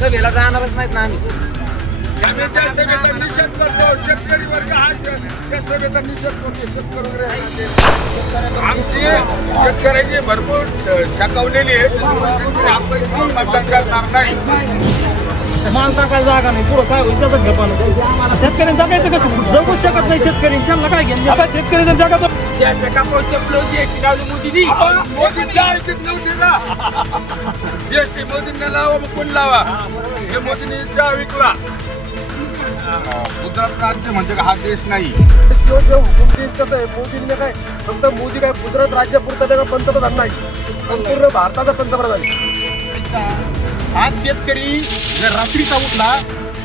सभेला जाणारच नाहीत ना आम्ही. आम्ही त्या सभेचा निषेध करतो. शेतकरी वर्ग हा त्या सभेचा निषेध करतो. आमची शेतकऱ्याची भरपूर शाकावलेली आहे. शेतकरी आपण मतदान करणार नाही. माल टाकायला जागा नाही, पुढं काय होईल त्याचं घेपानं. शेतकऱ्यांनी जगायचं कसं? जगू शकत नाही शेतकरी. त्यांना काय घेणं? आता शेतकरी जर जगाचं ज्याच्या कापावर चपलं होती मोदींनी मोदींच्या ऐकत नव्हते का? जीएसटी मोदींना लावा, मग कोण लावा? हे मोदींनी चहा विकला. गुजरात राज्य म्हणजे हा देश नाही. जो हुकुम देईल कसं आहे, मोदींनी काय फक्त मोदी काय गुजरात राज्यापुरता का पंतप्रधान नाही, संपूर्ण भारताचा पंतप्रधान. आज शेतकरी जर रात्रीचा उठला,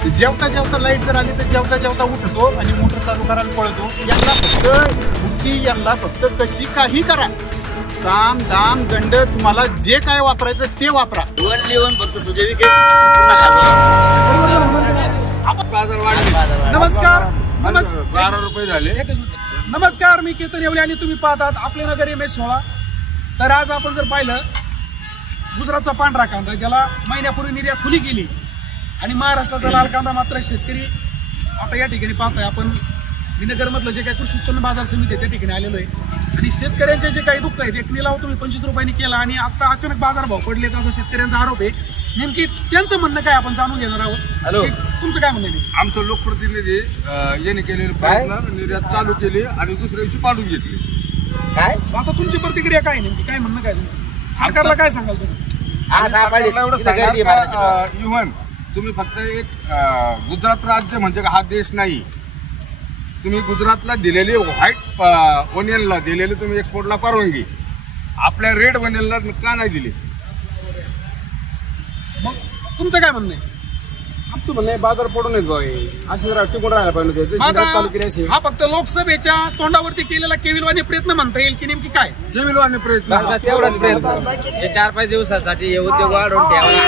जेवता जेवता लाईट जर आली तर जेवता जेवता उठतो आणि मोटर चालू करायला पळतो. यांना फक्त कशी काही करा, साम दाम दंड तुम्हाला जे काय वापरायचं ते वापरा. लिहून फक्त सुजय विखे. बाजार वाढले. नमस्कार. 12 रुपये झाले. नमस्कार, मी केतन येवले आणि तुम्ही पाहतात आपले नगर एमएस 16. तर आज आपण जर पाहिलं, गुजरातचा पांढरा कांदा ज्याला महिन्यापूर्वी निर्यात खुली केली आणि महाराष्ट्राचा लाल कांदा मात्र शेतकरी आता या ठिकाणी पाहतोय आपण. मी नगरमधलं जे काही कृषी उत्पन्न बाजार समिती आहे त्या ठिकाणी आलेलो आहे आणि शेतकऱ्यांचे जे काही दुःख आहेत, एक निलाव तुम्ही 25 रुपयांनी केला आणि आता अचानक बाजारभाव पडलेत असा शेतकऱ्यांचा आरोप आहे. नेमकी त्यांचं म्हणणं काय आपण जाणून घेणार आहोत. हॅलो, तुमचं काय म्हणणं आहे? आमचं लोकप्रतिनिधी यांनी केलेले प्रयत्न निर्यात चालू केली आणि दुसऱ्या दिवशी पाडून घेतली. काय आता तुमची प्रतिक्रिया काय नेमकी, काय म्हणणं काय सरकारला काय सांगाल तुम्ही? एवढं सांगा युवन, तुम्ही फक्त एक गुजरात राज्य म्हणजे हा देश नाही. तुम्ही गुजरातला दिलेली व्हाईट ओनियनला दिलेली तुम्ही एक्सपोर्टला परवानगी, आपल्या रेड ओनियनला का नाही दिली? मग तुमचं काय म्हणणं आहे? आमचं म्हणणं बाजार पडून अशी टिकून राहायला पाहिजे चालू केली अशी. हा फक्त लोकसभेच्या तोंडावरती केलेला केविलवाणी प्रयत्न म्हणता येईल की नेमकी काय? केविलवाणी प्रयत्न, तेवढाच प्रयत्न. हे 4-5 दिवसासाठी हे उद्योग वाढवून ठेवला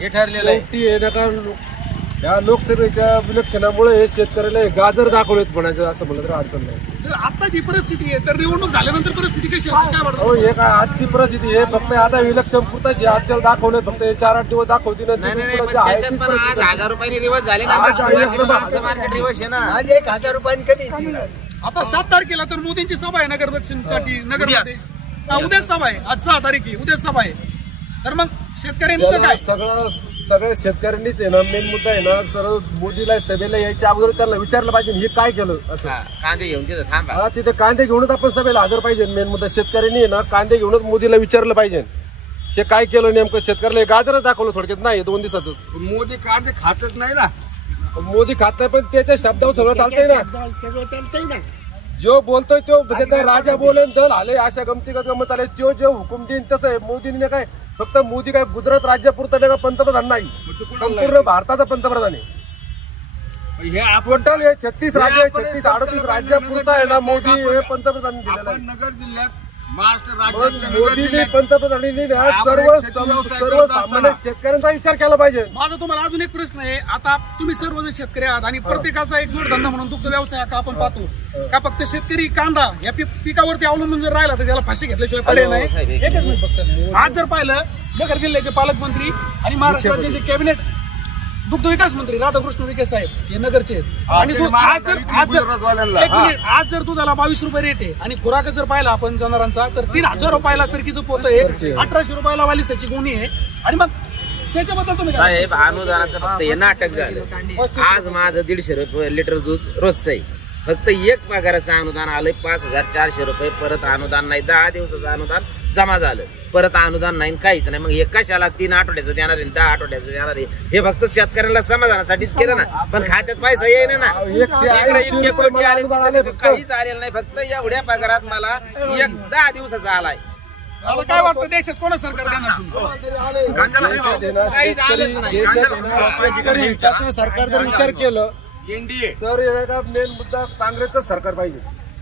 हे ठरलेलं आहे. या लोकसभेच्या विलक्षणामुळे शेतकऱ्याला गाजर दाखवलेत म्हणायचं असं म्हणलं तर अडचण नाही. जर आता जी परिस्थिती आहे तर निवडणूक झाल्यानंतर परिस्थिती कशी असते काय वाटतं? हो, हे काय आजची परिस्थिती हे फक्त आता विलक्षण पुरता जे आजच्या दाखवले फक्त 4-8 दिवस दाखवतील. आज 1000 रुपयांनी रिवर्स झाले ना, मार्केट रिवर्स आहे ना, आज 1000 रुपयांनी कमी. आता 7 तारखेला तर मोदींची सभा आहे नगर दक्षिणसाठी नगरमध्ये. उद्याच सभा आहे, आज 6 तारीख आहे, उद्याच सभा आहे. तर मग शेतकऱ्यांचं काय? सगळ्या शेतकऱ्यांनीच आहे ना, मेन मुद्दा आहे ना, सर्व मोदीला सभेला यायच्या अगोदर त्यांना विचारलं पाहिजे हे काय केलं असं. कांदे घेऊन तिथं थांबा. हा, तिथे कांदे घेऊनच आपण सभेला हजर पाहिजे. मेन मुद्दा शेतकऱ्यांनी आहे ना, कांदे घेऊनच मोदीला विचारलं पाहिजे हे काय केलं नेमकं. शेतकऱ्याला गाजरच दाखवलं थोडक्यात नाही 2 दिवसातच. मोदी कांदे खातच नाही ना. मोदी खात नाही पण त्याच्या शब्दावर सगळं चालतंय ना. जो बोलतोय तो राजा बोलेन दल आले, अशा गमत आले. तो जो हुकुम देईन तसं आहे. मोदीने काय फक्त मोदी काय गुजरात राज्यापुरता का पंतप्रधान नाही, संपूर्ण भारताचा पंतप्रधान आहे. हे टोटल हे 36 राज्य 36-38 राज्यापुरता आहे ना मोदी हे पंतप्रधान दिलेलं आहे. नगर जिल्ह्यात महाराष्ट्र राज्यातल्या नगर मोदीने जिल्ह्यात पंतप्रधानांनी सर्वसामान्य शेतकऱ्यांचा विचार केला पाहिजे. माझा तुम्हाला अजून एक प्रश्न आहे. आता तुम्ही सर्वजण शेतकरी आहात आणि प्रत्येकाचा एक जोडधंदा म्हणून दुग्ध व्यवसाय का आपण पाहतो का फक्त शेतकरी कांदा या पिकावरती अवलंबून जर राहिला तर त्याला फाशी घेतल्याशिवाय पर्याय नाही. एकच मिनिट फक्त. आज जर पाहिलं नगर जिल्ह्याचे पालकमंत्री आणि महाराष्ट्राचे जे कॅबिनेट दुग्ध विकास मंत्री राधाकृष्ण विखे साहेब हे नगरचे आहेत. आणि आज जर दुधाला 22 रुपये रेट आहे आणि खुराक जर पाहिला आपण जनावरांचा तर 3000 रुपयाला सरकीचं पोत आहे, 1800 रुपयाला वालिसाची गोणी आहे. आणि मग त्याच्याबद्दल तुम्ही साहेब अनुदानाचं फक्त हे नाटक झालं. आज माझं 150 लिटर दूध रोजचं आहे. फक्त एक पगाराचं अनुदान आलंय 5400 रुपये. परत अनुदान नाही. 10 दिवसाचं अनुदान जमा झालं, परत अनुदान नाही, काहीच नाही. मग हे कशाला 3 आठवड्याचं देणार आहे, 10 आठवड्याचं देणार आहे? हे फक्त शेतकऱ्यांना समाधानासाठीच केलं ना, पण खात्यात पैसा येईना ना. इतके कोटी आले काहीच आलेलं नाही. फक्त एवढ्या पगारात मला 10 दिवसाचा आलाय. काय वाटतं देशात कोणा सरकार सरकार जर विचार केलं एनडीए तर मेन मुद्दा काँग्रेसचं सरकार पाहिजे.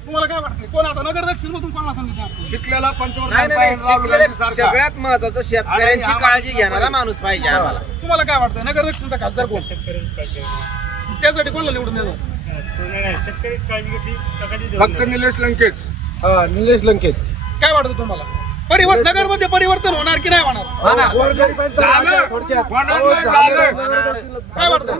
तुम्हाला काय वाटतं कोण आता नगर दक्षिण मधून कोणाला सांगितलं? शिकलेला सगळ्यात महत्वाचं शेतकऱ्यांची काळजी घेणारा माणूस पाहिजे आम्हाला. तुम्हाला काय वाटतं नगर दक्षिणचा खासदार कोण? त्यासाठी कोणाला निवडून देणार? फक्त निलेश लंकेश. निलेश लंकेश. काय वाटतं तुम्हाला? नगरमध्ये परिवर्तन होणार की नाही होणार? गोरगरिबांचं झालं. राजा थोडक्यात. होणार हो, नाही, झालं. झालं. काय वाटतं?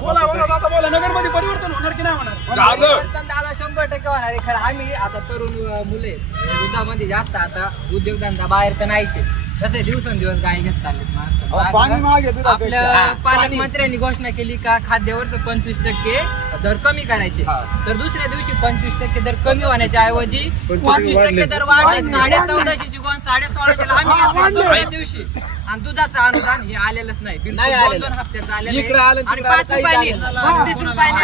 बोला दादा बोला, नगरमध्ये परिवर्तन होणार की नाही होणार? झालं. दादा 100% होणार आहे. खरं आम्ही आता तरुण मुले युद्धामध्ये जास्त आता उद्योगधंदा बाहेर तर नाहीचे, तसे दिवसेंदिवस गाय घेत चाललेत. आपल्या पालकमंत्र्यांनी घोषणा केली का खाद्यावरचं 25% दर कमी करायचे, तर दुसऱ्या दिवशी 25% दर कमी होण्याच्या ऐवजी 25% दर वाढले. 1450 ची गोण 1650 आम्ही घेतला दुसऱ्या दिवशी. आणि दुधाचं अनुदान हे आलेलंच नाही, बिलकुल नाही आलेलं. 2 हप्त्याचं आलेलं इकडं आहे. आलं, आणि तिकडं 5 आलं, रुपयाने काही 35 रुपयाने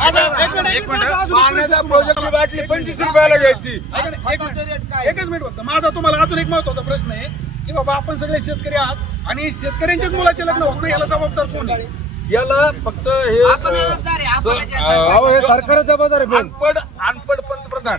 आलं. एक मिनिट. पाण्याचा प्रोजेक्टची बाटली 25 रुपयाला घ्यायची. एकच मिनिट होतं. माझा तुम्हाला अजून एक महत्वाचा प्रश्न आहे की बाबा आपण सगळे शेतकरी आहात आणि शेतकऱ्यांच्याच मुलाचे लग्न होत नाही, याला जबाबदार कोण आहे? याला फक्त हे आपण जबाबदार आहे, आपल्याला जे अहो, हे सरकार जबाबदार आहे पण अनपड पंतप्रधान.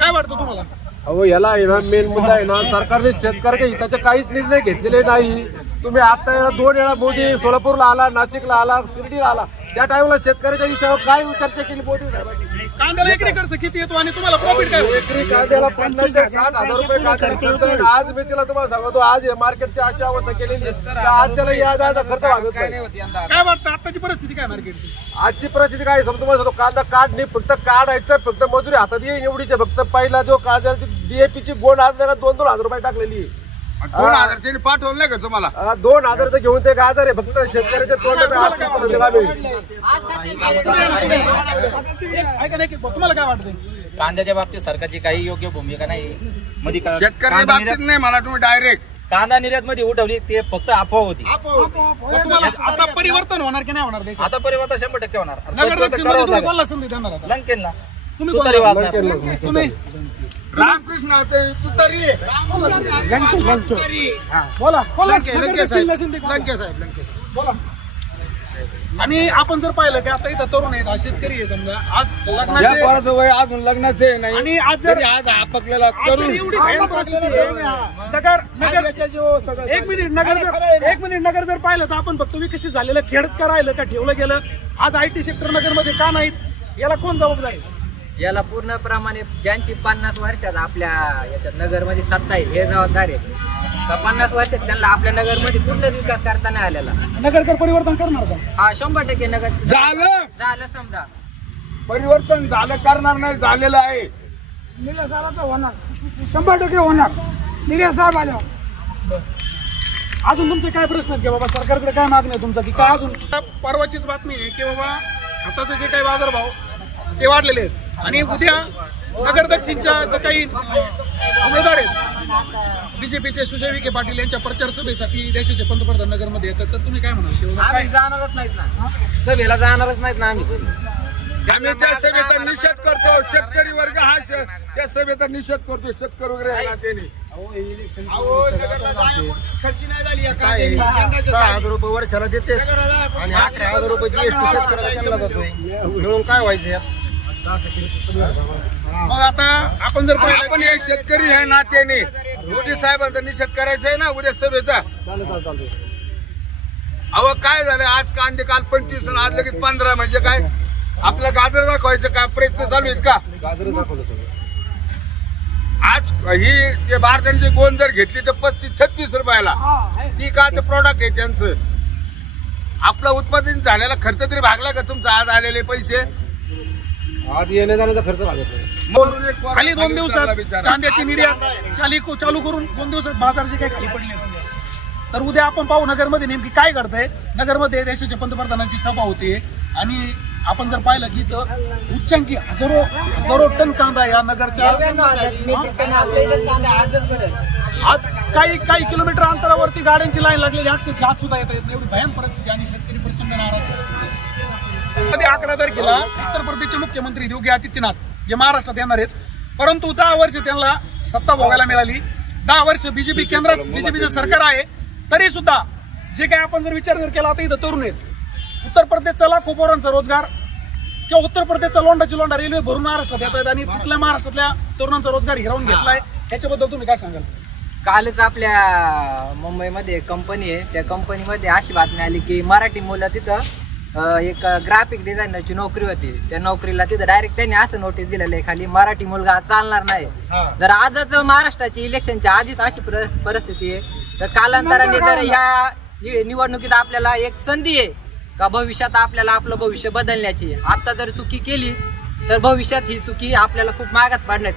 काय वाटतं तुम्हाला? अहो याला आहे ना, मेन मुद्दा आहे ना, सरकारने शेतकऱ्याच्या हिताचे काहीच निर्णय घेतलेले नाही. तुम्ही आता 2 वेळा मोदी सोलापूरला आला, नाशिकला आला, शिर्डीला आला, त्या टाइमला शेतकऱ्याच्या विषयावर काय चर्चा केली मोदी साहेबांनी? कांद्याला एकरी खर्च किती येतो आणि तुम्हाला प्रॉफिट काय होतं? एकरी कांद्याला 50 ते 60,000 रुपये कांदा खर्च. आज मी तिला तुम्हाला सांगतो, आज हे मार्केटची अशी अवस्था केलेली आहे, तर आज त्याला या जायचा खर्च भागत नाही. काय वाटतं आताची परिस्थिती काय मार्केटची? आजची परिस्थिती काय समजा, तुम्हाला सांगतो, कांदा काढणे फक्त काढायचं, फक्त मजुरी हातात येईल एवढीचे. फक्त पहिला जो कांद्याची डीएपीची गोण आज 2,000 रुपये टाकलेली आहे. 2000 त्यांनी पाठवलं नाही का तुम्हाला? 2,000 घेऊन ते गाजर आहे फक्त शेतकऱ्याच्या तोंडात तुम्हाला आज काय कुठं वाटतं? दिला नाही. आज खात्याचे ऐका नाही, तुम्हाला काय वाटतं? कांद्याच्या बाबतीत सरकारची काही योग्य भूमिका नाही. मध्ये शेतकऱ्याच्या बाबतीत नाही मला, तुम्ही डायरेक्ट कांदा निर्यात मध्ये उठवली, ते फक्त अफवा होती. तुम्हाला आता परिवर्तन होणार की नाही होणार देशात? आता परिवर्तन 100% होणार. नगर दक्षिणमध्ये तुम्ही कोणाला संधी देणार आता? लंकेनला तुम्ही तू कोणाला? तरी वाजणार. तुम्ही रामकृष्ण होते तू तरी आहे. बोला बोला नगर दक्षिणला संधी कोणाला? बोला. आणि आपण जर पाहिलं की आता इथं तरुण आहेत, हा शेतकरी आहे समजा, आज या लग्नाचे पोराचं वय अजून लग्नाचे नाही आणि आज जर तरी आज आपकलेला आज जर तरुण एवढी भयानक परिस्थिती आहे, एक मिनिट नगर जर पाहिलं तर आपण फक्त विकसित झालेलं खेडच का राहिलं का ठेवलं गेलं? आज IT सेक्टर नगरमध्ये का नाहीत? याला कोण जबाबदार आहे? याला पूर्णप्रमाणे ज्यांची 50 वर्षात आपल्या याच्यात नगरमध्ये सत्ता आहे हे जबाबदार आहे. 50 वर्षात त्यांना आपल्या नगरमध्ये कुठलाच विकास करता नाही आलेला. नगरकर परिवर्तन करणार का? हा 100% नगर झालं समजा. परिवर्तन झालं करणार नाही, झालेलं आहे. निर्यात साहेबांचं होणार 100% होणार. निर्यात साहेब आल्यावर अजून तुमचे काय प्रश्न आहेत की बाबा सरकारकडे काय मागणी आहे तुमचा की काय? अजून परवाचीच बातमी आहे की बाबा खताचे जे काही बाजारभाव ते वाढलेले आहेत आणि उद्या नगर दक्षिणच्या जे काही उमेदवार आहेत बीजेपीचे सुजय विखे पाटील यांच्या प्रचार सभेसाठी देशाचे पंतप्रधान नगरमध्ये येतात, तर तुम्ही काय म्हणाल की बाबा आम्ही जाणारच नाहीत ना, सभेला जाणारच नाहीत ना आम्ही. आम्ही त्या सभेचा निषेध करतो. शेतकरी वर्ग हा त्या सभेचा निषेध करतो. शेतकरी वगैरे ह्याला त्यांनी 6,000 रुपये वर्षाला देते आणि 11,000 रुपये GST शेतकऱ्याला केला जातोय, म्हणून काय व्हायचं यात? मग आता आपण जर पाहिलं आपण हे शेतकरी आहे नात्याने मोदी साहेबांचा निषेध करायचा आहे ना उद्या सभेचा. अहो काय झालं, आज कांदे काल 25 आणि आज लगेच 15, म्हणजे काय आपलं गाजर दाखवायचं काय प्रयत्न चालू आहेत का? गाजर दाखवलं सगळं. आज ही जे भारताची गोंद जर घेतली तर 35-36 रुपयाला ती का ते प्रॉडक्ट आहे त्यांचं. आपलं उत्पादन झालेला खर्च तरी भागला का तुमचा आज आलेले पैसे? आज येण्या जाण्याचा खर्च भागत नाही. बोलून एक पोरगा खाली 2 खाली दिवसात उतरला बिचारा. कांद्याची निर्यात चालू करून 2 दिवसात बाजार जे काही खाली पडले, तर उद्या आपण पाहू नगरमध्ये नेमकी काय घडतंय. नगरमध्ये देशाच्या पंतप्रधानांची सभा होते आणि आपण जर पाहिलं की इथं उच्चांकी हजारो टन कांदा या नगरच्या 99,000 मेट्रिक टन आपल्या इथं कांदा आजच बरं. आज काही किलोमीटर अंतरावरती गाड्यांची लाईन लागलेली, अक्षरशः आत सुद्धा येत आहेत. एवढी भयानक परिस्थिती आणि शेतकरी प्रचंड नाराज आहेत. 11 तारखेला उत्तर प्रदेशचे मुख्यमंत्री योगी आदित्यनाथ जे महाराष्ट्रात येणार आहेत, परंतु 10 वर्ष त्यांना सत्ता भोगायला मिळाली. 10 वर्ष बीजेपी केंद्रात बीजेपीचं सरकार आहे, तरी सुद्धा जे काही आपण जर विचार जर केला तर इथं तरुण आहेत. उत्तर प्रदेशचा लाखो पोरांचा रोजगार किंवा उत्तर प्रदेशचा लोंढा रेल्वे भरून महाराष्ट्रात येत आहेत आणि तिथल्या महाराष्ट्रातल्या तरुणांचा रोजगार हिरावून घेतलाय. याच्याबद्दल तुम्ही काय सांगाल? कालच आपल्या मुंबईमध्ये कंपनी आहे, त्या कंपनीमध्ये अशी बातमी आली की मराठी मुलं तिथं एक ग्राफिक डिझायनरची नोकरी होती. त्या नोकरीला तिथं डायरेक्ट त्यांनी असं नोटीस दिलेलं आहे खाली, मराठी मुलगा चालणार नाही. जर आजच महाराष्ट्राची इलेक्शनच्या आधीच अशी परिस्थिती आहे तर कालांतराने जर ह्या निवडणुकीत आपल्याला एक संधी आहे का भविष्यात आपल्याला आपलं भविष्य बदलण्याची. आता जर चुकी केली तर भविष्यात ही चुकी आपल्याला खूप मागात पाडणार.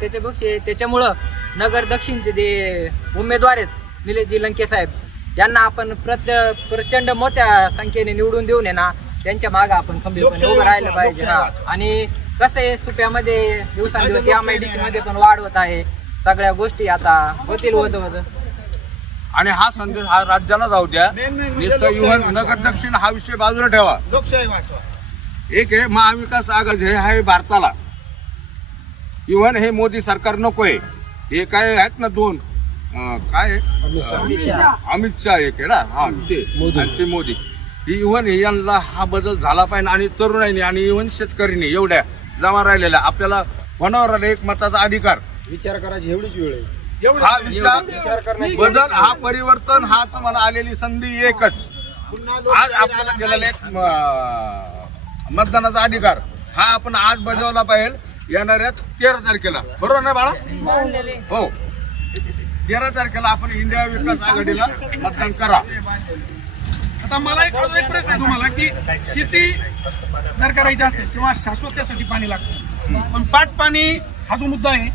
त्याच्यामुळं नगर दक्षिणचे जे उमेदवार आहेत निलेशजी लंके साहेब यांना आपण प्रचंड मोठ्या संख्येने निवडून देऊन आहे ना त्यांच्या मागे आपण खंबीरपणे उभं राहिलं पाहिजे. आणि कसं आहे सुप्यामध्ये दिवसांदिवस MIDC मध्ये पण वाढ होत आहे. सगळ्या गोष्टी आता होतील होत आणि हा संदेश हा राज्याला जाऊ द्या. नुसतं युवन नगर दक्षिण हा विषय बाजूला ठेवा. एक आहे महाविकास आघाडी हे आहे भारताला. युवन हे मोदी सरकार नकोय. हे काय आहेत ना दोन काय अमित शाह एक आहे ना हा ते मोदी. इव्हन यांना हा बदल झाला पाहिजे आणि तरुणांनी आणि इव्हन शेतकऱ्यांनी एवढ्या जमा राहिलेल्या आपल्याला बनावर एक मताचा अधिकार विचार करायची एवढीच वेळ आहे. हा विचार बदल हा परिवर्तन हा तुम्हाला आलेली संधी एकच. आज आपल्याला दिलेला एक मतदानाचा अधिकार हा आपण आज बजावला पाहिजे येणाऱ्या 13 तारखेला. बरोबर ना बाळा? हो 13 तारखेला आपण इंडिया विकास आघाडीला मतदान करा. आता मला एक प्रश्न आहे तुम्हाला की शेती जर करायची असेल किंवा शाश्वत त्यासाठी पाणी लागतं पण पाणी हा जो मुद्दा आहे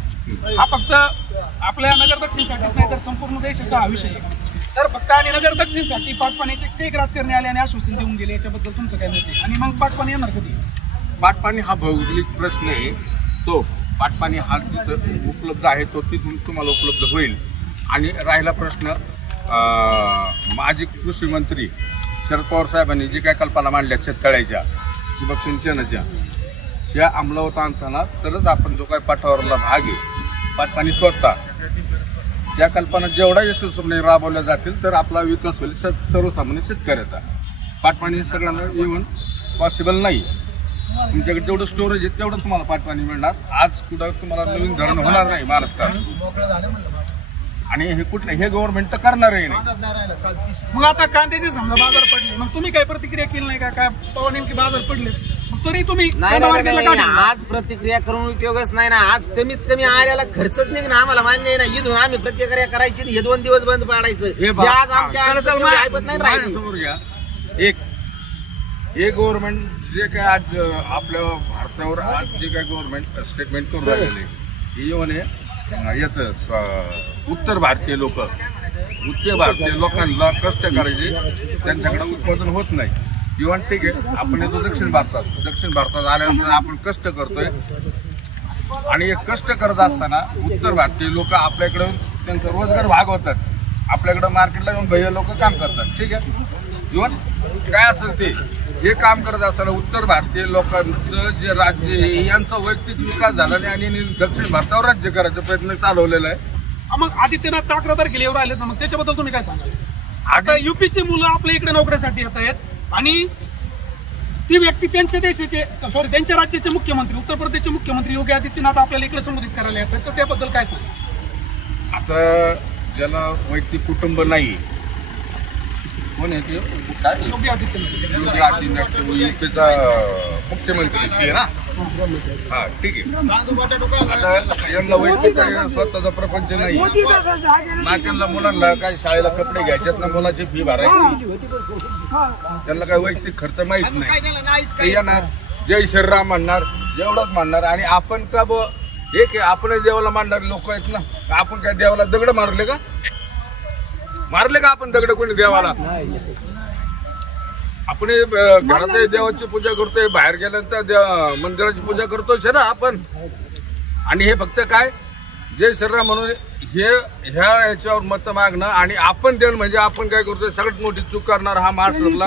हा फक्त आपल्या नगर दक्षिणसाठी नाही तर संपूर्ण देशाचा हा विषय आहे. तर फक्त आणि नगर दक्षिणसाठी पाटपाणीचे काही राजकारणी आले आणि आश्वासन देऊन गेले याच्याबद्दल तुमचं काय मत आहे आणि मग पाटपाणी येणार कधी? पाटपाणी हा भौगोलिक प्रश्न आहे. तो पाटपाणी हा तिथं उपलब्ध आहे तो तिथून तुम्हाला उपलब्ध होईल. आणि राहिला प्रश्न माजी कृषी मंत्री शरद पवार साहेबांनी जी काय कल्पना मांडल्या शेततळ्याच्या ठिबक सिंचनाच्या त्या अंमलावत आणताना तरच आपण जो काय पाठावरला भाग आहे पाटपाणी सोडता त्या कल्पना जेवढा यशस्वीपणे राबवल्या जातील तर आपला विकास होईल सर्वसामान्य शेतकऱ्याचा. पाटपाणी सगळ्यांना येऊन पॉसिबल नाही. तुमच्याकडे जेवढं स्टोरेज आहे तेवढं तुम्हाला पाटपाणी मिळणार. आज कुठं तुम्हाला नवीन धरण होणार नाही महाराष्ट्रात आणि हे कुठलं हे गव्हर्नमेंट तर करणारही नाही. मग आता कांद्याचे समजा बाजार पडले मग तुम्ही काही प्रतिक्रिया केली नाही का? काय पवन नेमके बाजार पडले मग तरी तुम्ही आज प्रतिक्रिया करून उपयोगच नाही ना. आज कमीत कमी आल्याला खर्चच नाही ना. आम्हाला मान्य आहे ना. इथून आम्ही प्रतिक्रिया करायची हे 2 दिवस बंद पाडायचं हे आज आमच्या ऐपत नाही समोर घ्या. एक गव्हर्नमेंट जे काय आज आपल्या भारतावर आज जे काय गव्हर्नमेंट स्टेटमेंट करून राहिलेले हे म्हणे याच उत्तर भारतीय लोकांना कष्ट करायचे त्यांच्याकडे उत्पादन होत नाही. इव्हन ठीक आहे आपण येतो दक्षिण भारतात आल्यानंतर आपण कष्ट करतोय आणि हे कष्ट करत असताना उत्तर भारतीय लोक आपल्याकडे त्यांचा रोजगार भागवतात. आपल्याकडे मार्केटला येऊन भैया लोक काम करतात. ठीक आहे इव्हन काय असेल ते हे काम करत असताना उत्तर भारतीय लोकांचं जे राज्य आहे यांचा वैयक्तिक विकास झाला नाही आणि दक्षिण भारतावर राज्य करायचा प्रयत्न चालवलेला आहे. मग आदित्यनाथ 11 तारखेला एवढं आले मग त्याच्याबद्दल तुम्ही काय सांगाल? आता युपीची मुलं आपल्या इकडे नोकरीसाठी येत आहेत आणि ती व्यक्ती त्यांच्या राज्याचे मुख्यमंत्री उत्तर प्रदेशचे मुख्यमंत्री योगी आदित्यनाथ आपल्याला इकडे संबोधित करायला येतात तर त्याबद्दल काय सांगा? आता ज्याला वैयक्तिक कुटुंब नाही कोण आहे ते काय योगी आदित्यनाथ युपीचा मुख्यमंत्री ते ना. हा ठीक आहे. आता यांना वैयक्तिक स्वतःचा प्रपंच नाही ना. त्यांना मुलांना काय शाळेला कपडे घ्यायच्यात ना मुलाची फी भरायची त्यांना काय वैयक्तिक खर्च माहित नाही. ते येणार जय श्रीराम म्हणणार एवढंच म्हणणार आणि आपण का एक आपण देवाला मांडणारे लोक आहेत ना. आपण काय देवाला दगड मारले का आपण दगड कोणी देवाला? आपण घरात देवाची पूजा करतोय बाहेर गेल्यानंतर मंदिराची पूजा करतोय ना आपण. आणि हे फक्त काय जय श्रीराम म्हणून ह्या याच्यावर मत मागणं आणि आपण देणं म्हणजे आपण काय करतोय सगळ्यात मोठी चूक करणार हा महाराष्ट्रातला.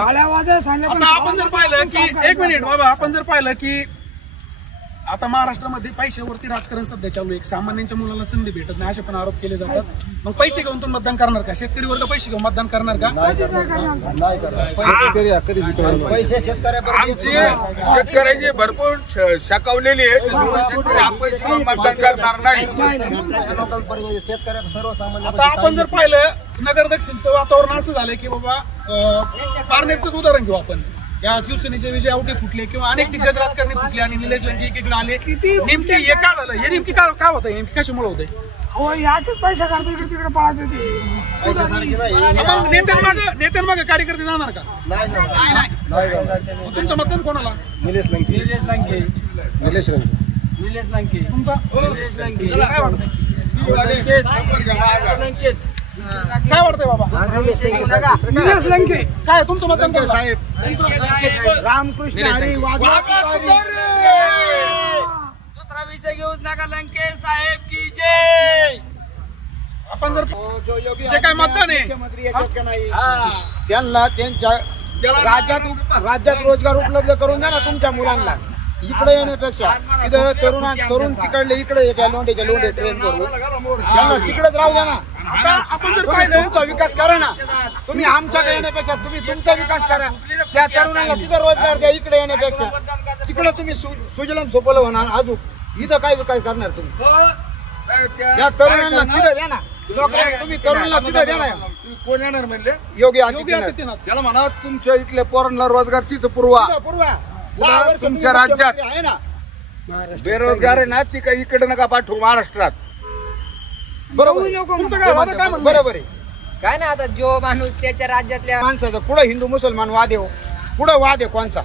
आता आपण जर पाहिलं की एक मिनिट बाबा आपण जर पाहिलं की आता महाराष्ट्रामध्ये पैशावरती राजकारण सध्या चालू आहे. सामान्यांच्या मुलाला संधी भेटत नाही असे पण आरोप केले जातात. मग पैसे घेऊन तुम्ही मतदान करणार का? शेतकरी वर्ग पैसे घेऊन मतदान करणार का? पैसे शेतकऱ्यांची भरपूर शाकावलेली आहे मतदान करणार नाही. शेतकऱ्या सर्वसामान्य आता आपण जर पाहिलं नगर दक्षिणचं वातावरण असं झालंय की बाबा पारनेरचंच उदाहरण घेऊ आपण. या शिवसेनेचे विजय आवटे फुटले किंवा अनेक दिग्गज राजकारणी फुटले आणि निलेश लंके एकीकडे आले, नेमके हे का झालं? हे नेमकी काय होतंय? नेमकी कशामुळे होतंय? हो याचेच पैसा काढतो इकडे तिकडे पळत येते. मग नेत्यांमागे कार्यकर्ते जाणार का? तुमचं मतदान कोणाला? निलेश लंके. तुमचा काय वाटतं? काय वाटतंय बाबा? निलेश लंके. काय तुमचं मतदान कोणाला? साहेब रामकृष्ण हरी दुसरा विषय घेऊच नका. लंके साहेब की जय. आपण जर जो योगी जे काय मतदान आहे मुख्यमंत्री येतात का नाही त्यांना त्यांच्या राज्यात रोजगार उपलब्ध करून द्या ना तुमच्या मुलांना. इकडे येण्यापेक्षा तिथं तरुण तिकडले इकडे लोंढे ट्रेन करून त्यांना तिकडेच राहू द्या ना. आपण जर पाहिलं तुमचा विकास करा ना. तुम्ही आमच्याकडे येण्यापेक्षा तुम्ही तुमचा विकास करा. त्या तरुणांना तिथं रोजगार द्या. इकडे येण्यापेक्षा तिकडे तुम्ही सुजलम सोपलं होणार. अजून इथं काय विकास करणार तुम्ही? या तरुणांना तिथं द्या ना. तुम्ही तरुणांना तिथं द्या ना. कोण येणार म्हणले? योगी योगी आदित्यनाथ. आदित्यनाथ. त्याला म्हणा तुमच्या इथल्या पोरांना रोजगार तिथं पुरवा. पूर्वा तुमच्या राज्यात आहे ना. बेरोजगार आहे ना ती काही इकडे नका पाठवू महाराष्ट्रात. बरोबर आहे. तुमचं काय वाटतं? काय म्हणणं? बरोबर आहे. काय ना आता जो माणूस त्याच्या राज्यातल्या माणसाचं पुढे हिंदू मुसलमान वाद आहे. पुढे वाद आहे कोणचा?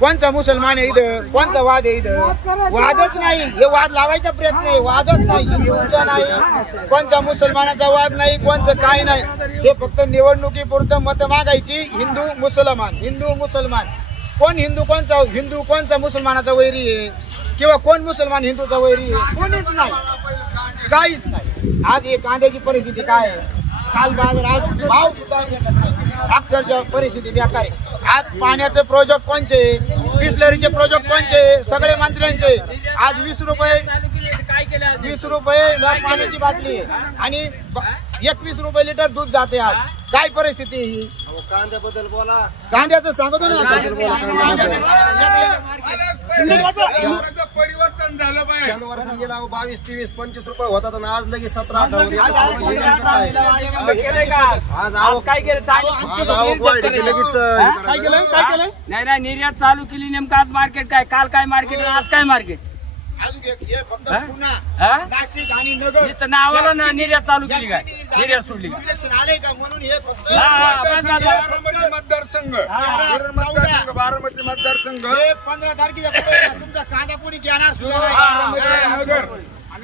कोणचा मुसलमान आहे इथं? कोणचा वाद आहे इथं? वादच नाही. हे वाद लावायचा प्रयत्न आहे. वादच नाही. हिंदूचा नाही, कोणत्या मुसलमानाचा वाद नाही, कोणचं काय नाही. हे फक्त निवडणुकीपुरतं मत मागायची. हिंदू मुसलमान. कोण हिंदू कोणचा मुसलमानाचा वैरी आहे किंवा कोण मुसलमान हिंदूचा वैरी आहे? कोणीच नाही. काहीच नाही. आज हे कांद्याची परिस्थिती काय आहे? काल बाजार आज भाव सुद्धा अक्षरशः परिस्थिती बेकार आहे. आज पाण्याचे प्रोजेक्ट कोणचे? बिस्लरीचे प्रोजेक्ट कोणचे? सगळे मंत्र्यांचे. आज 20 रुपये पाण्याची बाटली आहे आणि 21 रुपये लिटर दूध जाते. आज काय परिस्थिती ही? कांद्याबद्दल बोला. कांद्याचं सांगतो ना. परिवर्तन झालं पाहिजे. शनिवारी गेला 22, 23, 25 रुपये होतात आणि आज लगेच 17, 18 आज आवक काय केलं? लगेच काय केलं? नाही निर्यात चालू केली. नेमकं आज मार्केट काय? काल काय मार्केट? आज काय मार्केट? फक्त पुन्हा हा? नाशिक आणि नगर नुसतं नावाला ना निर्यात चालू केली काय? निर्यात सोडली का? इलेक्शन आले का म्हणून हे फक्त बारामती मतदारसंघ हे 15 तारखेच्या पुढे तुमचा कांदा कोणी घेणार सुद्धा नाही. नगर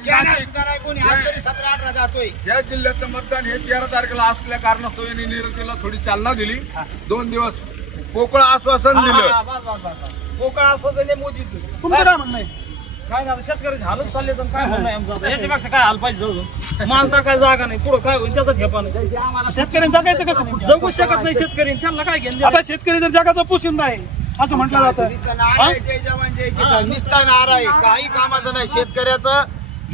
घेणार सुद्धा नाही कोणी. आज तरी 17, 18 जातोय. या जिल्ह्याचं मतदान हे 13 तारखेला असल्या कारणास्तव यांनी निवृत्तीला थोडी चालना दिली. 2 दिवस पोकळ आश्वासन दिलं. कोकण असं मोदीचं. तुमचं काय म्हणणं आहे? काय नाही शेतकऱ्याचे हालच चालले तर काय म्हणणं आहे आमचं? याच्यापेक्षा काय हाल पाहिजे जाऊ माल टाकायला जागा नाही. पुढं काय होईल त्याचा ठेपा नाही. शेतकऱ्यांनी जगायचं कसं नाही? जगू शकत नाही शेतकरी. त्यांना काय घेणं आता शेतकरी जर जगाचा पोशिंदा आहे असं म्हटलं जातं. जय जवान जय किसान निस्ता नारा आहे. काही कामाचं नाही. शेतकऱ्याचं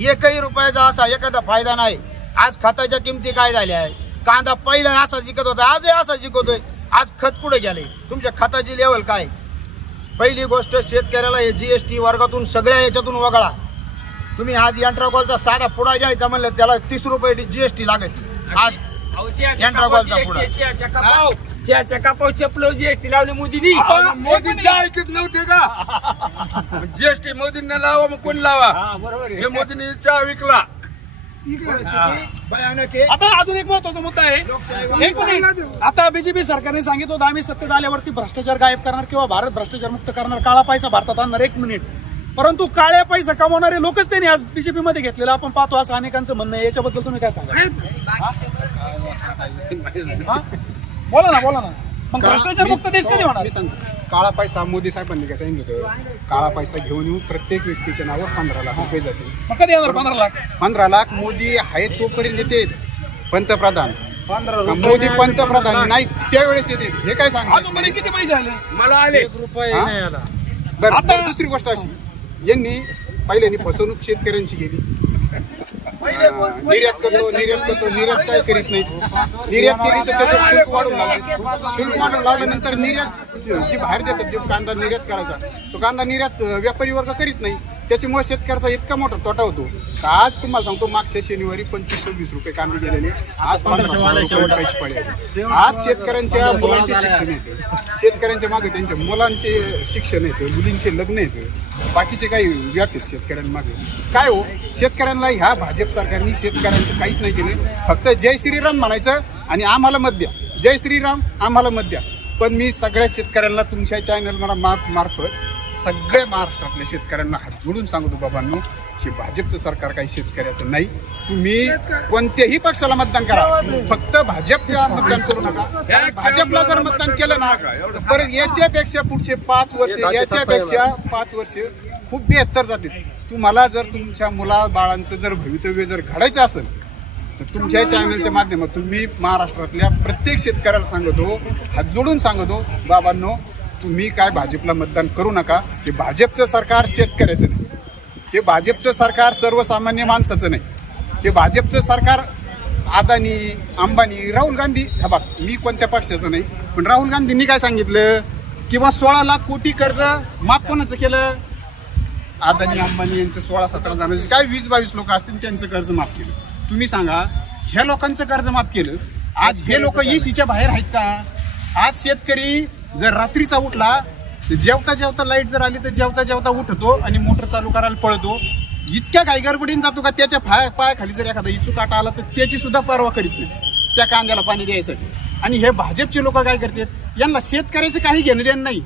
एकही रुपयाचा असा एखादा फायदा नाही. आज खताच्या किमती काय झाल्या आहे? कांदा पहिला असा जिकत होता, आजही असा जिकतोय. आज खत कुठे गेले? तुमच्या खताची लेवल काय? पहिली गोष्ट शेतकऱ्याला हे जीएसटी वर्गातून सगळ्या याच्यातून वगळा. तुम्ही आज यंट्राकॉलचा साधा पुडा घ्यायचा म्हणलं त्याला 30 रुपये जीएसटी लागत. आज यंट्राकॉलचा पुडा कापाव चपलो जीएसटी लावली मोदींनी. मोदींच्या ऐकत नव्हते का? जीएसटी मोदींना लावा मग कोण लावा? बरोबर हे मोदींनी चहा विकला. भयानक आहे. आता अजून एक महत्वाचा मुद्दा आहे. एक मिनिट. आता बीजेपी सरकारने सांगितलं होतं आम्ही सत्तेत आल्यावरती भ्रष्टाचार गायब करणार किंवा भारत भ्रष्टाचार मुक्त करणार, काळा पैसा भारतात आणणार. 1 मिनिट. परंतु काळ्या पैसा कमवणारे लोकच त्यांनी आज बीजेपी मध्ये घेतलेलं आपण पाहतो. असं अनेकांचं म्हणणं आहे. याच्याबद्दल तुम्ही काय सांगा? बोला ना. मग भ्रष्टाचार मुक्त देश कधी होणार? काळा पैसा मोदी साहेबांनी काय सांगितलं होतं? काळा पैसा घेऊन येऊन प्रत्येक व्यक्तीच्या नावावर 15 लाख रुपये जातील. मग कधी येणार 15 लाख? 15 लाख मोदी आहे तोपर्यंत येते पंतप्रधान. मोदी पंतप्रधान नाही त्यावेळेस येते. हे काय सांगतात? अजूनपर्यंत किती पैसे आले? मला आले बरं. आता दुसरी गोष्ट अशी, यांनी पहिल्यांनी फसवणूक शेतकऱ्यांची केली. निर्यात काय करीत नाही. निर्यात केली तर त्याचं शुल्क वाढून लागल्यानंतर निर्यात जी बाहेर देशात जे कांदा निर्यात करायचा तो कांदा निर्यात व्यापारी वर्ग करीत नाही. त्याच्यामुळे शेतकऱ्याचा इतका मोठा तोटा होतो. आज तुम्हाला सांगतो, मागच्या शनिवारी 25-26 रुपये कांदे गेलेले, आज 1500 रुपयाची पडे. आज शेतकऱ्यांच्या मुलांचे शिक्षण येते, शेतकऱ्यांच्या मागे त्यांच्या मुलांचे शिक्षण येते, मुलींचे लग्न येते, बाकीचे काही व्यापक शेतकऱ्यांमागे काय हो. शेतकऱ्यांना ह्या भाजप सरकारने शेतकऱ्यांचं काहीच नाही केलं. फक्त जय श्रीराम म्हणायचं आणि आम्हाला मत द्या, जय श्रीराम आम्हाला मत द्या. पण मी सगळ्या शेतकऱ्यांना तुमच्या चॅनल मार्फत सगळ्या महाराष्ट्रातल्या शेतकऱ्यांना हात जोडून सांगतो बाबांनो, की भाजपचं सरकार काही शेतकऱ्याचं नाही. तुम्ही कोणत्याही पक्षाला मतदान करा, फक्त भाजपला मतदान करू नका. भाजपला जर मतदान केलं ना तर याच्यापेक्षा पुढचे 5 वर्ष, याच्यापेक्षा 5 वर्ष खूप बेहत्तर जातील. तुम्हाला जर तुमच्या मुला बाळांचं जर भवितव्य जर घडायचं असेल तर तुमच्या चॅनलच्या माध्यमातून मी महाराष्ट्रातल्या प्रत्येक शेतकऱ्याला सांगतो, हात जोडून सांगतो, बाबांनो तुम्ही काय भाजपला मतदान करू नका. हे भाजपचं सरकार शेतकऱ्याचं नाही, हे भाजपचं सरकार सर्वसामान्य माणसाचं नाही, हे भाजपचं सरकार अदानी, अंबानी, राहुल गांधी, हा बघ मी कोणत्या पक्षाचं नाही, पण राहुल गांधींनी काय सांगितलं, किंवा 16 लाख कोटी कर्ज माफ कोणाचं केलं, अदानी अंबानी यांचं 16-17 जणांचे काय 20-22 लोक असतील त्यांचं कर्ज माफ केलं. तुम्ही सांगा, ह्या लोकांचं कर्ज माफ केलं, आज हे लोक ECच्या बाहेर आहेत का? आज शेतकरी जर रात्रीचा उठला तर जेवता जेवता लाईट जर आली तर जेवता जेवता उठतो आणि मोटर चालू करायला पळतो. इतक्या घाईगडबडीने जातो का त्याच्या पायाखाली जर एखादा इचू काटा आला तर त्याची सुद्धा पर्वा करीत नाही त्या कांद्याला पाणी द्यायसाठी. आणि हे भाजपचे लोक काय करतात, यांना शेतकऱ्याचं काही घेणं देणं नाही,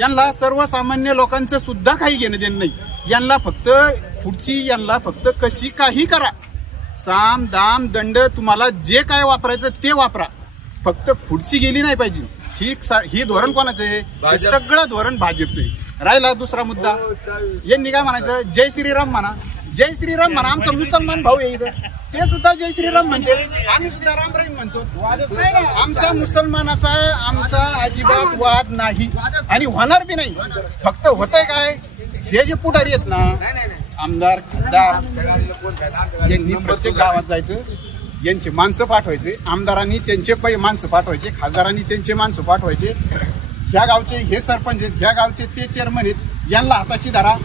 यांना सर्वसामान्य लोकांचं सुद्धा काही घेणं देणं नाही. यांना फक्त पुढची, यांना फक्त कशी काही करा, साम दाम दंड तुम्हाला जे काय वापरायचं ते वापरा, फक्त पुढची गेली नाही पाहिजे. ही धोरण कोणाचं आहे? सगळं धोरण भाजपचं आहे. राहिला दुसरा मुद्दा, यांनी काय म्हणायचं, जय श्रीराम म्हणा, जय श्रीराम म्हणा. आमचा मुसलमान भाऊ आहे इथं, ते सुद्धा जय श्रीराम म्हणते, आम्ही सुद्धा राम राम म्हणतो. आमच्या मुसलमानाचा आमचा अजिबात वाद नाही आणि होणार बी नाही. फक्त होतंय काय, हे जे पुढारी आहेत ना, आमदार खासदार, यांनी प्रत्येक गावात जायचं, यांचे माणसं पाठवायचे, आमदारांनी त्यांचे माणसं पाठवायचे, खासदारांनी त्यांचे माणसं पाठवायचे. ह्या गावचे हे सरपंच आहेत, ह्या गावचे ते चेअरमन आहेत, यांना हाताशी धरा,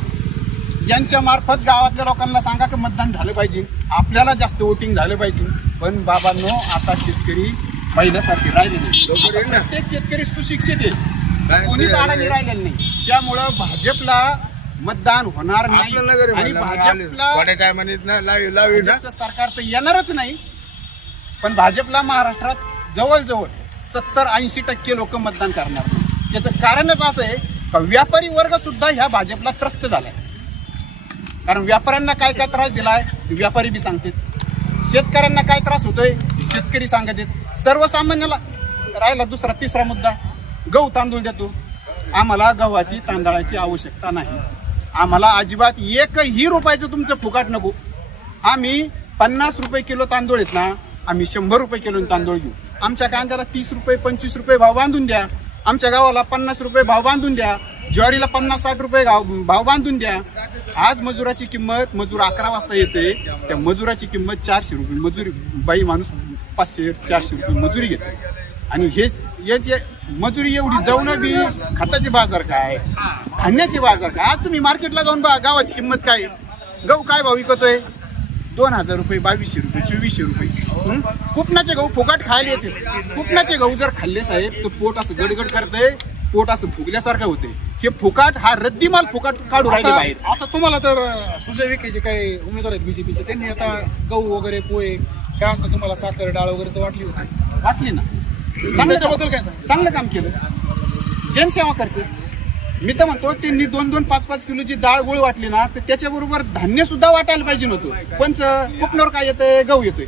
यांच्या मार्फत गावातल्या लोकांना सांगा की मतदान झालं पाहिजे, आपल्याला जास्त वोटिंग झालं पाहिजे. पण बाबांनो, आता शेतकरी पहिल्यासारखे राहिले नाही, प्रत्येक शेतकरी सुशिक्षित आहे, कोणीच अडाणी राहिलेलं नाही. त्यामुळं भाजपला मतदान होणार नाही आणि भाजपचं सरकार तर येणारच नाही. पण भाजपला महाराष्ट्रात जवळजवळ 70-80% लोक मतदान करणार. याचं कारणच असं आहे का व्यापारी वर्ग सुद्धा ह्या भाजपला त्रस्त झालाय. कारण व्यापाऱ्यांना काय काय त्रास दिलाय व्यापारी बी सांगतात, शेतकऱ्यांना काय त्रास होतोय शेतकरी सांगत आहेत, सर्वसामान्याला. राहिला दुसरा तिसरा मुद्दा, गहू तांदूळ देतो, आम्हाला गव्हाची तांदळाची आवश्यकता नाही, आम्हाला अजिबात 1ही रुपयाचं तुमचं फुकाट नको. आम्ही 50 रुपये किलो तांदूळ आहेत ना, आम्ही 100 रुपये किलो तांदूळ घेऊ. आमच्या कांद्याला 30 रुपये 25 रुपये भाव बांधून द्या, आमच्या गावाला 50 रुपये भाव बांधून द्या, ज्वारीला 50-60 रुपये भाव बांधून द्या. आज मजुराची किंमत, मजूर 11 वाजता येते, त्या मजुराची किंमत 400 रुपये मजुरी, बाई माणूस 500-400 रुपये मजुरी घेते. आणि हेच याचे मजुरी एवढी जाऊन बी खताचे बाजार काय, धान्याचे बाजार काय. आज तुम्ही मार्केटला जाऊन बघा, गावाची किंमत काय, गहू काय भाव विकतोय, 2000 रुपये, 2200 रुपये, 2400 रुपये. कुपनाचे गहू फुकट खायला येते. कुपनाचे गहू जर खाल्ले साहेब तर पोट असं गडगड करतंय, पोट असं फुगल्यासारखं होते. हे फुकाट, हा रद्दी माल फुकाट काढू राहिले बाहेर. आता तुम्हाला तर सुजय विखेचे काही उमेदवार आहेत बीजेपीचे, त्यांनी आता गहू वगैरे पोहे काय असं तुम्हाला साखर डाळ वगैरे तर वाटली होती? वाटली ना, त्याच्याबद्दल काय सांग? चांगलं काम केलं, जनसेवा करते. मी तर म्हणतो त्यांनी 2-2, 5-5 किलोची डाळ गोळ वाटली ना, तर त्याच्याबरोबर धान्य सुद्धा वाटायला पाहिजे नव्हतं. कोणचं कुपनवर काय येतंय, गहू येतोय.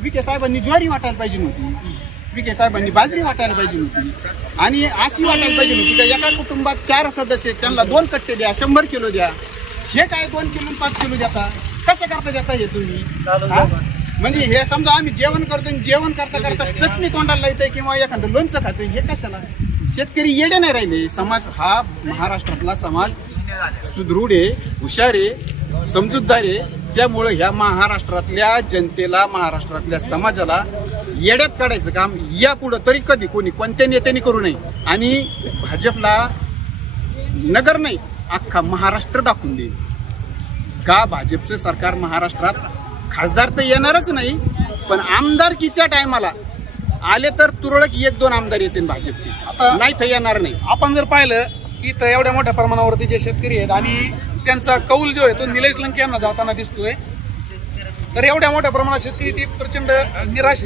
विखे साहेबांनी ज्वारी वाटायला पाहिजे नव्हती, विखे साहेबांनी बाजरी वाटायला पाहिजे नव्हती, आणि अशी वाटायला पाहिजे नव्हती का एका कुटुंबात 4 सदस्य त्यांना 2 कट्टे द्या, 100 किलो द्या. हे काय 2 किलो 5 किलो देता, कशा करता देता हे तुम्ही? म्हणजे हे समजा आम्ही जेवण करतोय, जेवण करता करता चटणी तोंडाला येते किंवा एखादं लोणचं खातोय, हे कशाला? शेतकरी येडे नाही राहिले. समाज हा महाराष्ट्रातला समाज सुदृढ आहे, हुशार आहे, समजूतदार आहे. त्यामुळे ह्या महाराष्ट्रातल्या जनतेला, महाराष्ट्रातल्या समाजाला येड्यात काढायचं काम यापुढं तरी कधी कोणी कोणत्या नेत्यांनी करू नये. आणि भाजपला नगर नाही, अख्खा महाराष्ट्र दाखवून देईल का भाजपचं सरकार महाराष्ट्रात खासदार तर येणारच नाही, पण आमदारकीच्या टायमाला आले तर तुरळक 1-2 आमदार येतील भाजपचे, नाही तर येणार नाही. आपण जर पाहिलं की तर एवढ्या मोठ्या प्रमाणावरती जे शेतकरी आहेत आणि त्यांचा कौल जो आहे तो निलेश लंके यांना जाताना दिसतोय, तर एवढ्या मोठ्या प्रमाणात शेतकरी ती प्रचंड निराश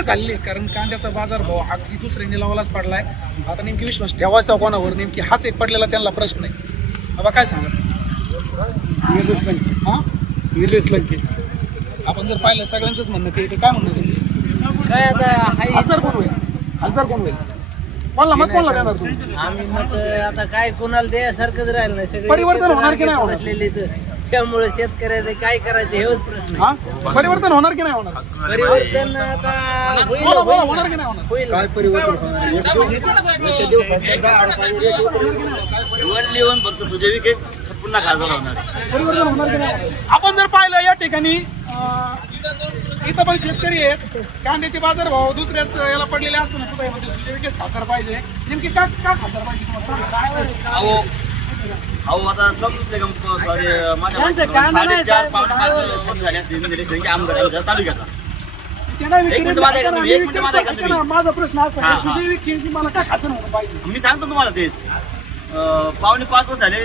झालेली आहे. कारण कांद्याचा बाजारभाव हा दुसऱ्या निलावालाच पडलाय. आता नेमकी विश्वास ठेवायचा कोणावर, नेमकी हाच एक पडलेला त्यांना प्रश्न आहे. बाबा काय सांगा? निलेश लंके आपण जर पाहिलं सगळ्यांचंच म्हणणं ते काय म्हणणं काय आता खासदार कोण होईल? कोणाला मत कोणाला देणार तुम्ही? आम्ही मत आता काय कोणाला द्यासारखंच राहिलं नाही, सगळे परिवर्तन होणार की नाही होणार? बसलेले तर त्यामुळे शेतकऱ्याने काय करायचं हेच प्रश्न. परिवर्तन होणार की नाही होणार? परिवर्तन आता होणार की नाही होणार? होईल. काय परिवर्तन होणार? फक्त सुजय विखे पुन्हा खासदार होणार. परिवर्तन होणार की नाही? आपण जर पाहिलं या ठिकाणी इथं पण शेतकरी आहेत, कांद्याचे बाजारभाव दुसऱ्याच याला पडलेले असताना सुद्धा म्हणजे सुजय विखेच खासदार पाहिजे. नेमकी का खासदार पाहिजे तुम्हाला सांगा? अहो आता कम से कम माझ्या 4-5 वर्ष झाले असतील निलेश लंके आमदार तालुक्याचा. माझा प्रश्न असा आहे, सुजय विखे मला काय खासदार म्हणून पाहिजे? मी सांगतो तुम्हाला तेच. 4.5 वर्ष झाले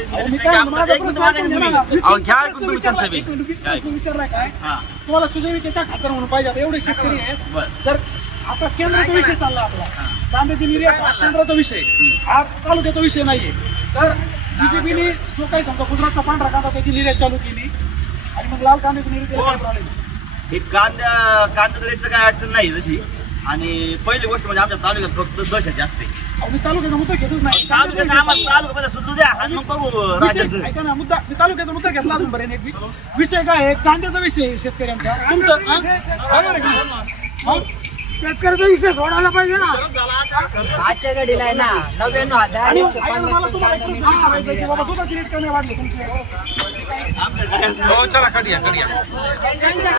विचारलाय काय तुम्हाला सुजय विखे काय खासदार म्हणून पाहिजे? आता एवढे शेतकरी आहेत, तर आता केंद्राचा विषय चालला आपला, कांद्याची निर्यात हा केंद्राचा विषय, हा तालुक्याचा विषय नाहीये. तर बीजेपीने जो काही समजा गुजरातचा पांढरा कांदा त्याची निर्यात चालू केली आणि मग लाल कांद्याची निर्यात हे कांद्याच्या रेटचं काय अडचण नाही जशी. आणि पहिली गोष्ट म्हणजे आमच्या तालुक्यात फक्त दहशत जास्त आहे. मी तालुक्याचा मुद्दा घेतच नाही. तालुक्याचा आम्हाला तालुका सुद्धा द्या आणि मग बघू राज्याचं. ऐका ना, मुद्दा मी तालुक्याचा मुद्दा घेतला अजून बरे नाही. विषय काय आहे? कांद्याचा विषय आहे शेतकऱ्यांचा. शेतकऱ्याचा विषय सोडायला पाहिजे ना. आजच्या घडीला आहे ना 99,000 मला तुम्हाला एक प्रश्न विचारायचा आहे की बाबा दुधाची रेट कमी वाढली तुमचे? आमच्या